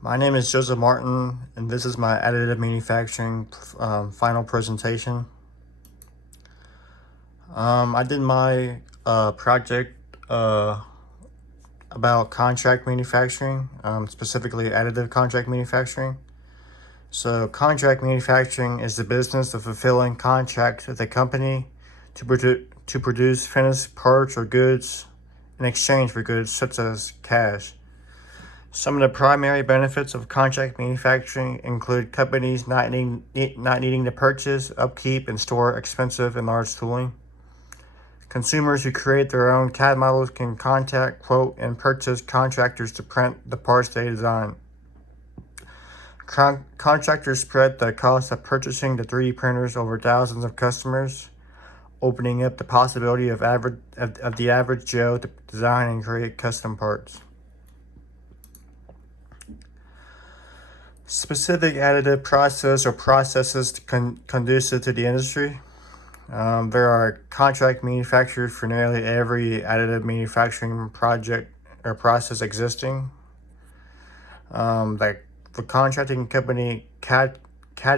My name is Joseph Martin, and this is my additive manufacturing final presentation. I did my project about contract manufacturing, specifically additive contract manufacturing. So, contract manufacturing is the business of fulfilling contracts with a company to produce finished parts or goods in exchange for goods such as cash. Some of the primary benefits of contract manufacturing include companies not needing to purchase, upkeep, and store expensive and large tooling. Consumers who create their own CAD models can contact, quote, and purchase contractors to print the parts they design. Contractors spread the cost of purchasing the 3D printers over thousands of customers, opening up the possibility of the average Joe to design and create custom parts. Specific additive process or processes conducive to the industry. There are contract manufacturers for nearly every additive manufacturing project or process existing. Like the contracting company CAD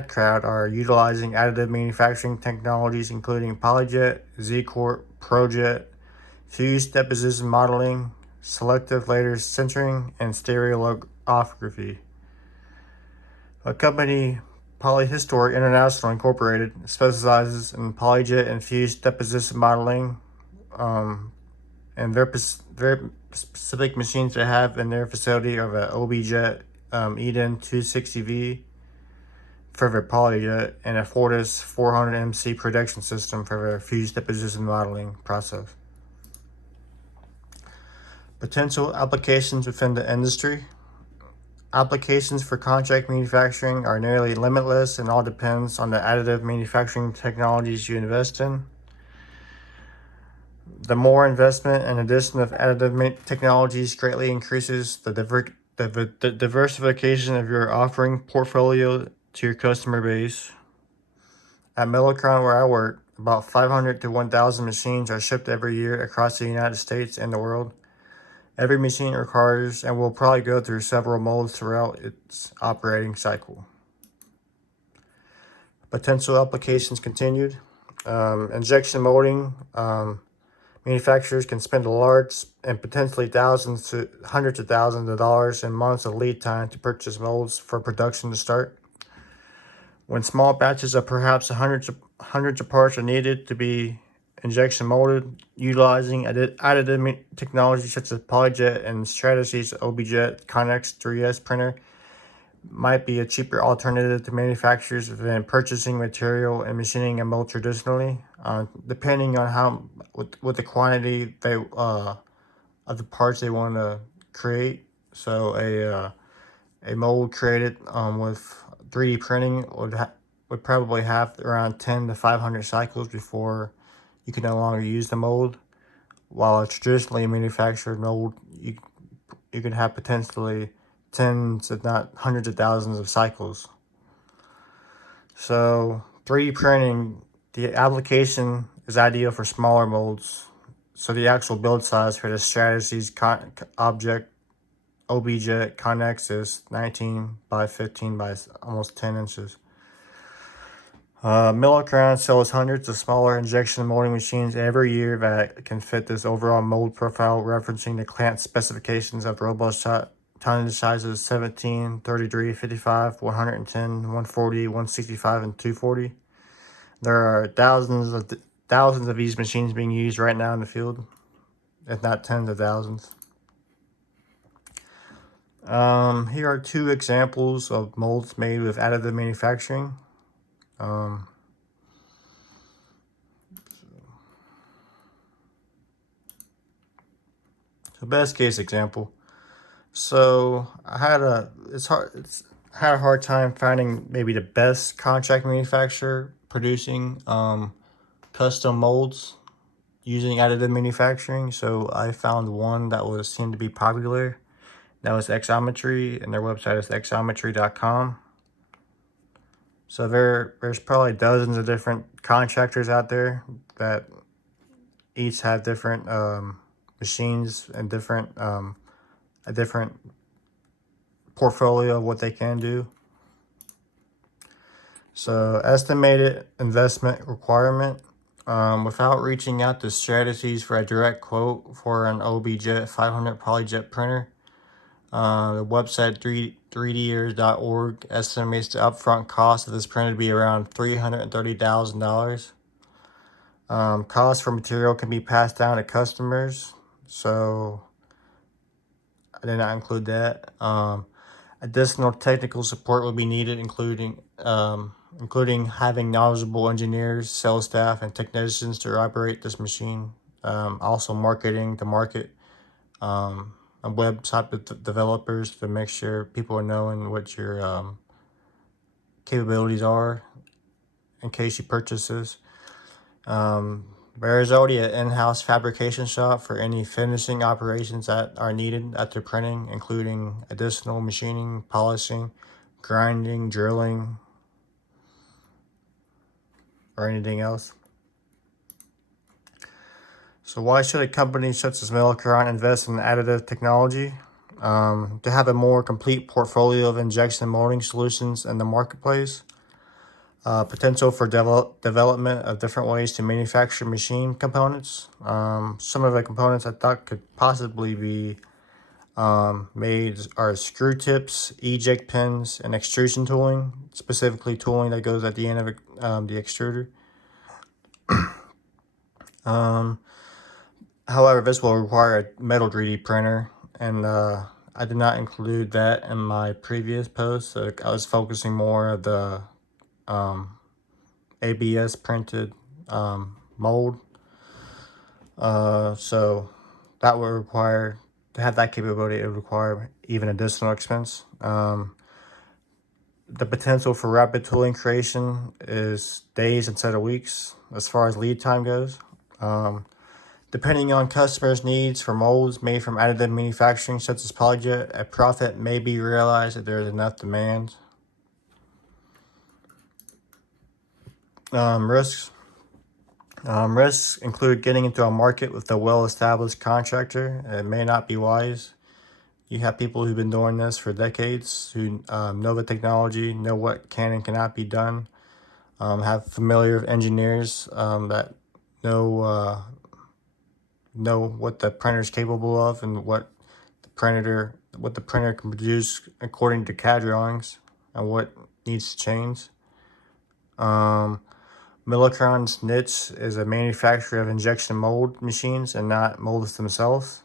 Crowd are utilizing additive manufacturing technologies including PolyJet, Z-Corp, ProJet, fused deposition modeling, selective laser sintering, and stereolithography. A company, Polyhistor International Incorporated, specializes in polyjet and fused deposition modeling, and their specific machines they have in their facility are the OBJet Eden 260V for their polyjet and a Fortis 400MC production system for their fused deposition modeling process. Potential applications within the industry. Applications for contract manufacturing are nearly limitless and all depends on the additive manufacturing technologies you invest in. The more investment and addition of additive technologies greatly increases the diversification of your offering portfolio to your customer base. At Millicron, where I work, about 500 to 1,000 machines are shipped every year across the United States and the world. Every machine requires and will probably go through several molds throughout its operating cycle. Potential applications continued. Injection molding. Manufacturers can spend a large and potentially thousands to hundreds of thousands of dollars and months of lead time to purchase molds for production to start. When small batches of perhaps hundreds of parts are needed to be injection molded, utilizing additive technology such as PolyJet and Stratasys OBJet Connex 3S printer might be a cheaper alternative to manufacturers than purchasing material and machining a mold traditionally, depending on what the quantity of the parts they want to create. So a mold created with 3D printing would probably have around 10 to 500 cycles before you can no longer use the mold. While a traditionally manufactured mold, you could have potentially tens, if not hundreds of thousands of cycles. So 3D printing, the application is ideal for smaller molds. So the actual build size for the Stratasys object OBJet Connex is 19 by 15 by almost 10 inches. Millicron sells hundreds of smaller injection molding machines every year that can fit this overall mold profile, referencing the clamp specifications of robust tonnage sizes 17, 33, 55, 110, 140, 165, and 240. There are thousands of these machines being used right now in the field, if not tens of thousands. Here are two examples of molds made with additive manufacturing. So best case example. So I had a hard time finding maybe the best contract manufacturer producing custom molds using additive manufacturing. So I found one that seemed to be popular. That was Xometry, and their website is xometry.com. So there's probably dozens of different contractors out there that each have different machines and different portfolio of what they can do. So estimated investment requirement. Without reaching out to strategies for a direct quote for an OBJet 500 PolyJet printer, the website 3ders.org estimates the upfront cost of this printer to be around $330,000. Cost for material can be passed down to customers, so I did not include that. Additional technical support will be needed, including having knowledgeable engineers, sales staff, and technicians to operate this machine. Also marketing to market, and website developers to make sure people are knowing what your capabilities are in case you purchase this. There is already an in-house fabrication shop for any finishing operations that are needed after printing, including additional machining, polishing, grinding, drilling, or anything else. So why should a company such as Millicron invest in additive technology? To have a more complete portfolio of injection molding solutions in the marketplace. Potential for development of different ways to manufacture machine components. Some of the components I thought could possibly be made are screw tips, eject pins, and extrusion tooling, specifically tooling that goes at the end of the extruder. However, this will require a metal 3D printer, and I did not include that in my previous post. So I was focusing more of the ABS printed mold. So that would require, to have that capability, it would require even additional expense. The potential for rapid tooling creation is days instead of weeks as far as lead time goes. Depending on customers' needs for molds made from additive manufacturing such as PolyJet, a profit may be realized if there is enough demand. Risks. Risks include getting into a market with a well-established contractor. It may not be wise. You have people who've been doing this for decades, who know the technology, know what can and cannot be done, have familiar engineers that know what the printer is capable of and what the printer can produce according to CAD drawings and what needs to change. Millicron's niche is a manufacturer of injection mold machines and not molds themselves.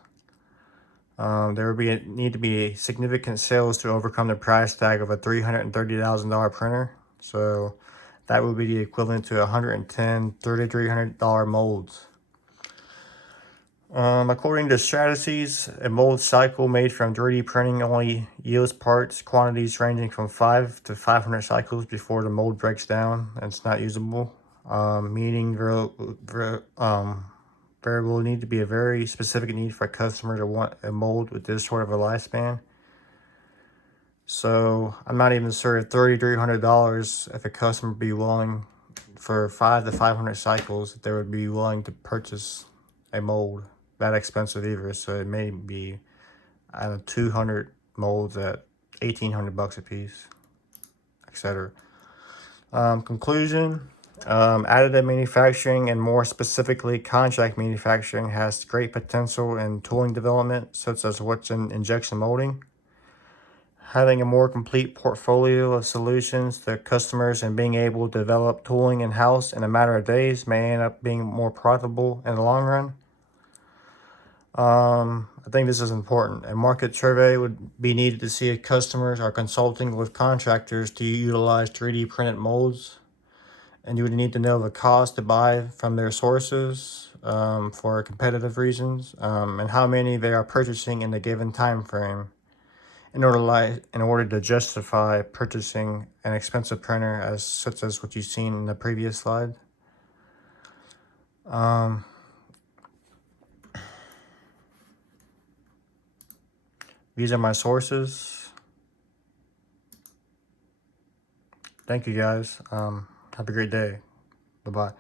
There would need to be significant sales to overcome the price tag of a $330,000 printer. So that would be the equivalent to 110 $3,300 molds. According to Strategies, a mold cycle made from 3D printing only yields parts quantities ranging from 5 to 500 cycles before the mold breaks down and it's not usable. Meaning there will need to be a very specific need for a customer to want a mold with this sort of a lifespan. So I'm not even sure if $3,300, if a customer would be willing for 5 to 500 cycles, if they would be willing to purchase a mold that expensive either. So it may be 200 molds at $1,800 a piece, etc. Conclusion. Additive manufacturing, and more specifically contract manufacturing, has great potential in tooling development, such as what's in injection molding. Having a more complete portfolio of solutions to customers and being able to develop tooling in-house in a matter of days may end up being more profitable in the long run. I think this is important. A market survey would be needed to see if customers are consulting with contractors to utilize 3D printed molds. And you would need to know the cost to buy from their sources for competitive reasons, and how many they are purchasing in a given time frame in order to justify purchasing an expensive printer such as what you've seen in the previous slide. These are my sources. Thank you guys. Have a great day. Bye-bye.